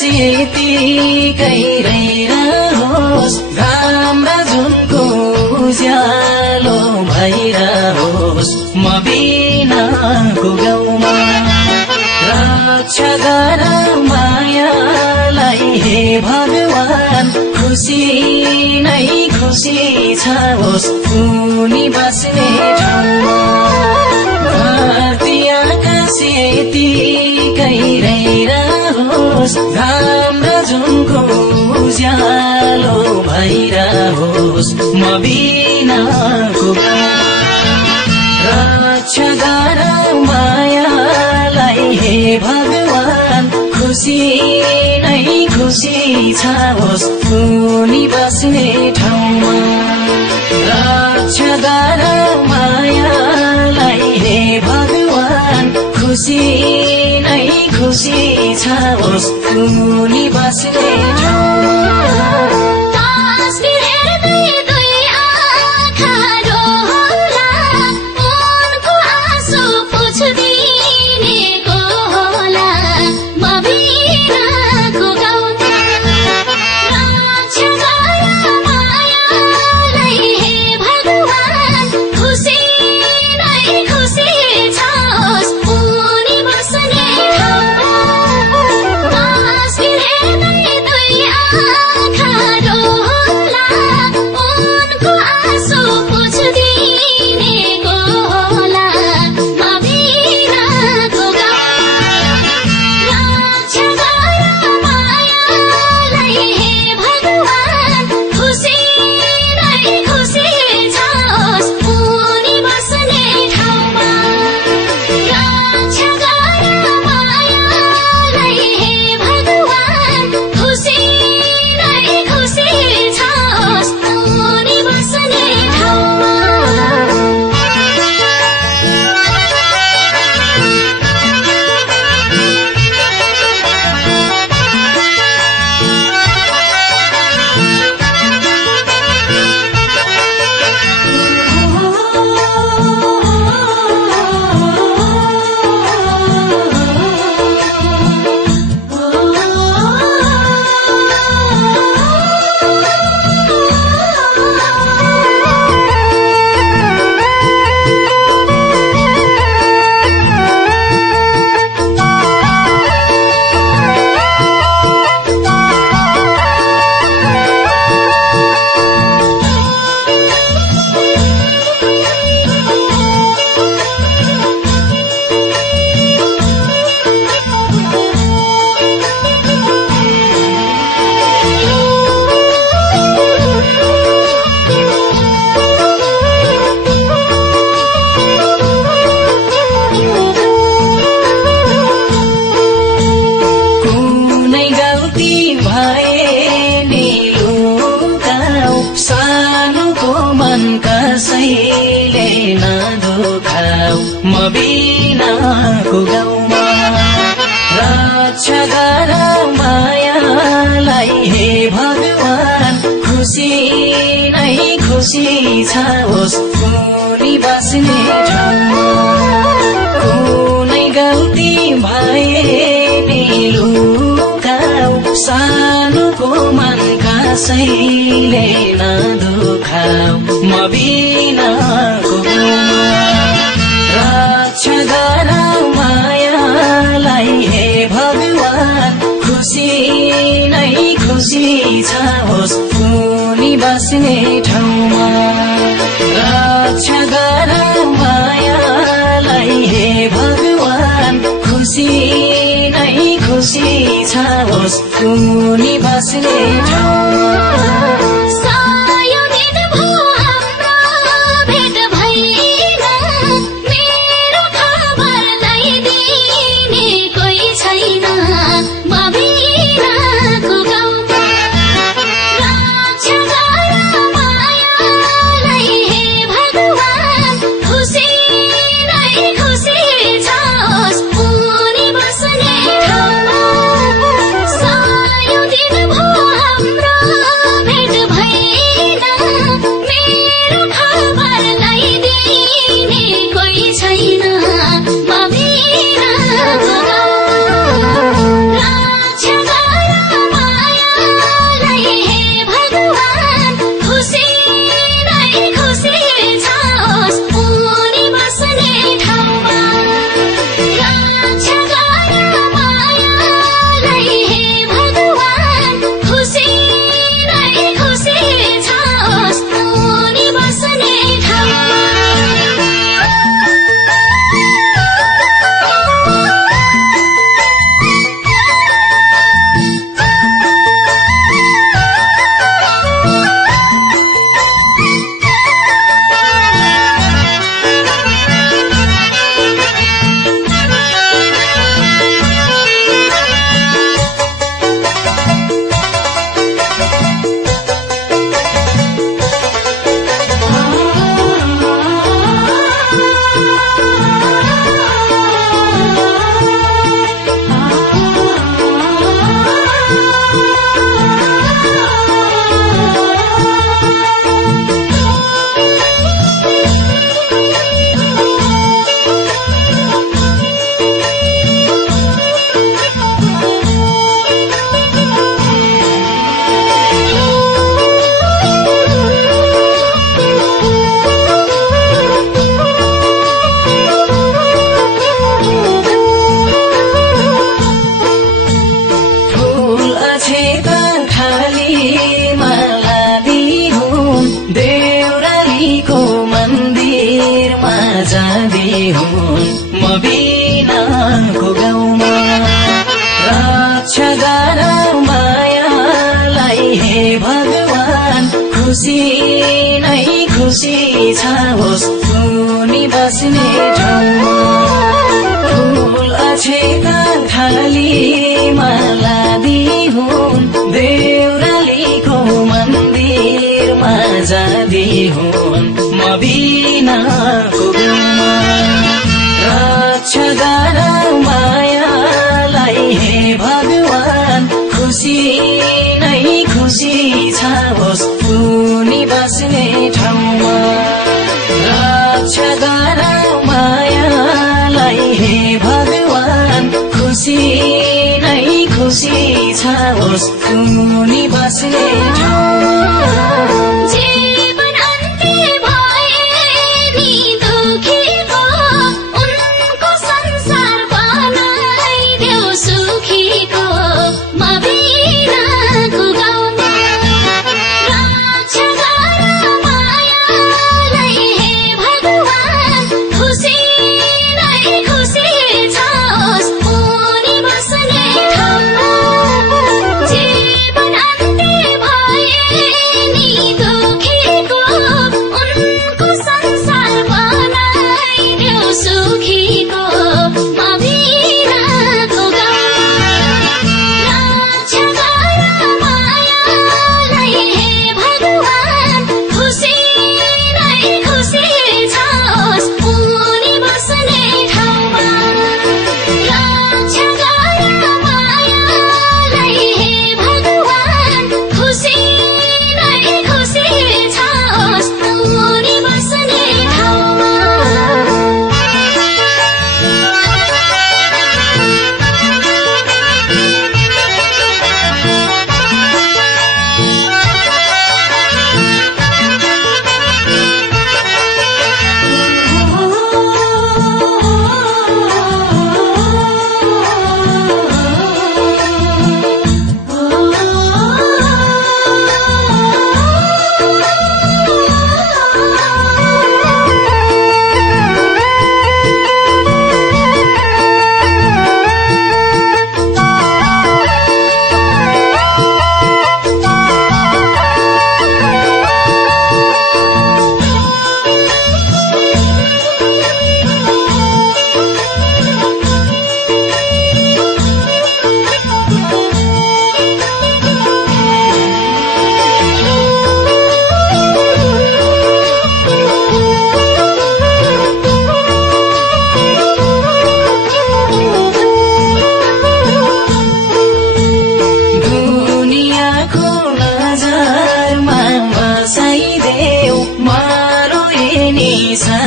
यतिकै रहिरहोस् घाम र जुनको उज्यालो भइरहोस् म बिनाको गाउँमा रक्षा गर मायालाई हे भगवान खुसी नै खुसी छ होस् उनी बस्ने ठाउँमा धरती आकाश यतिकै रहिरहोस् घाम र जुनको उज्यालो भइरहोस् म बिनाको रक्षा गर मायालाई हे भगवान खुसी नै खुसी छ होस् उनी बस्ने ठाउँमा रक्षा गर मायालाई हे भगवान खुसी नै खुसी छ होस् उनी बस्ने ठाउँमा म बिनाको गाउँमा रक्षा गर मायालाई हे भगवान खुसी नै खुसी छ होस् उनी बस्ने ठाउँमा कुनै गल्ती भए नि लुकाऊ सानोको मन कसैले नदुखाऊ म बिनाको गाउँमा रक्षा गर मायालाई हे भगवान खुसी नै खुसी छ होस् उनी बस्ने ठाउँमा रक्षा गर मायालाई हे भगवान खुसी नै खुसी छ होस् उनी बस्ने ठाउँमा भेट अछेता खाली मालादी हुन् देउरालीको मन्दिरमा जाँदै हुन् म बिनाको गाउँमा रक्षा गर मायालाई हे भगवान खुसी नै खुसी छाओस् उनी बस्ने ठाउँमा फुल अछेता खाली मालादी हुन् देउरालीको मन्दिरमा जाँदै हुन् म बिनाको गाउँमा रक्षा गर मायालाई हे भगवान खुसी नै खुसी छाओस् उनी बस्ने ठाउँमा रक्षा गर मायालाई हे भगवान खुसी नै खुसी छाओस् उनी बस्ने ठाउँमा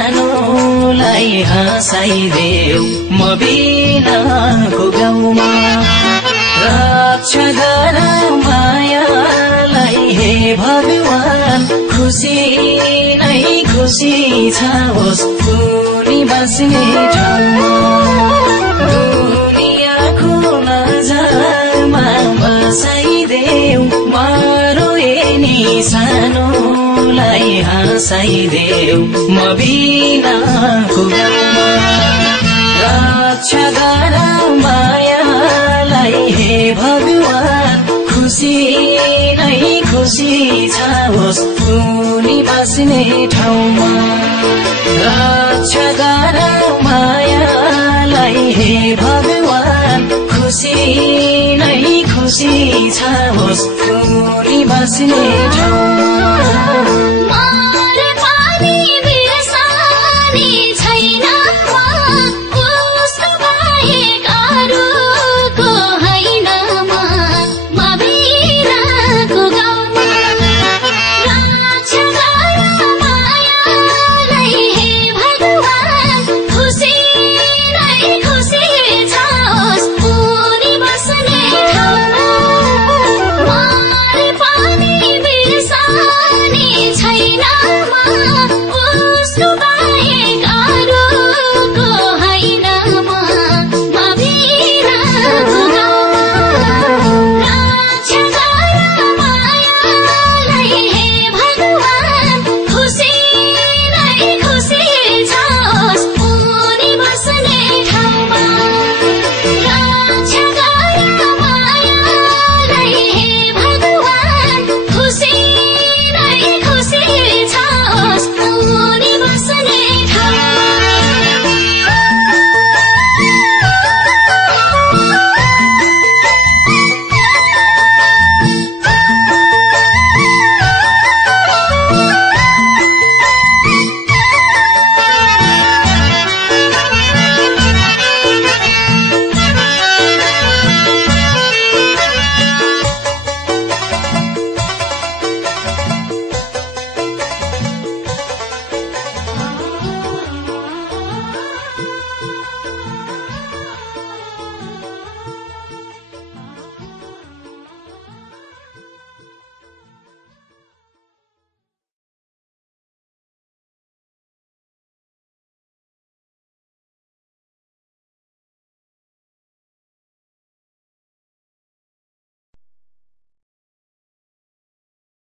सानोलाई हँसाइदेऊ म बिनाको गाउँमा रक्षा गर मायालाई हे भगवान खुसी नै खुसी छाओस् उनी बस्ने ठाउँमा दुनियाँको नजरमा बसाइदेऊ म रोएनी सानोलाई हँसाइदेऊ म बिनाको गाउँमा रक्षा गर मायालाई हे भगवान खुसी नै खुसी छाओस् उनी बस्ने ठाउँमा रक्षा गर मायालाई हे भगवान खुसी नै खुसी छाओस् उनी बस्ने ठाउँमा